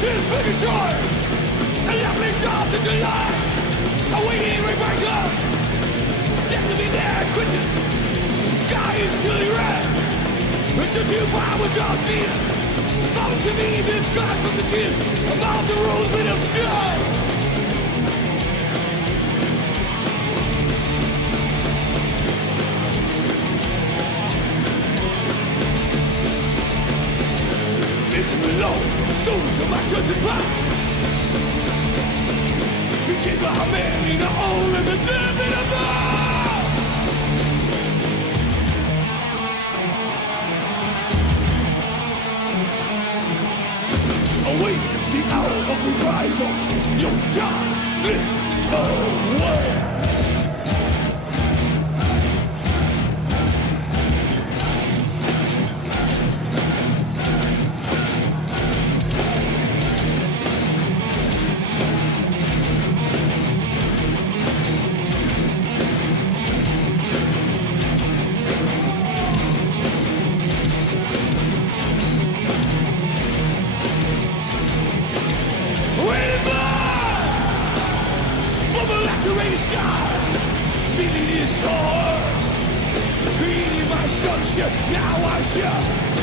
Just big joy, a lovely job to delight. Awaiting rebreaker, death to be there, quitting. Guy is truly red. It's a two power just me. Follow to me this God from the tears about the rules made of steel. Below, souls of my church and path. You keep a man in the old and the dead in the bar. Await the hour of reprisal. Your time slips away. Lacerated skies, beating his heart. Creating my sunshine, now I shall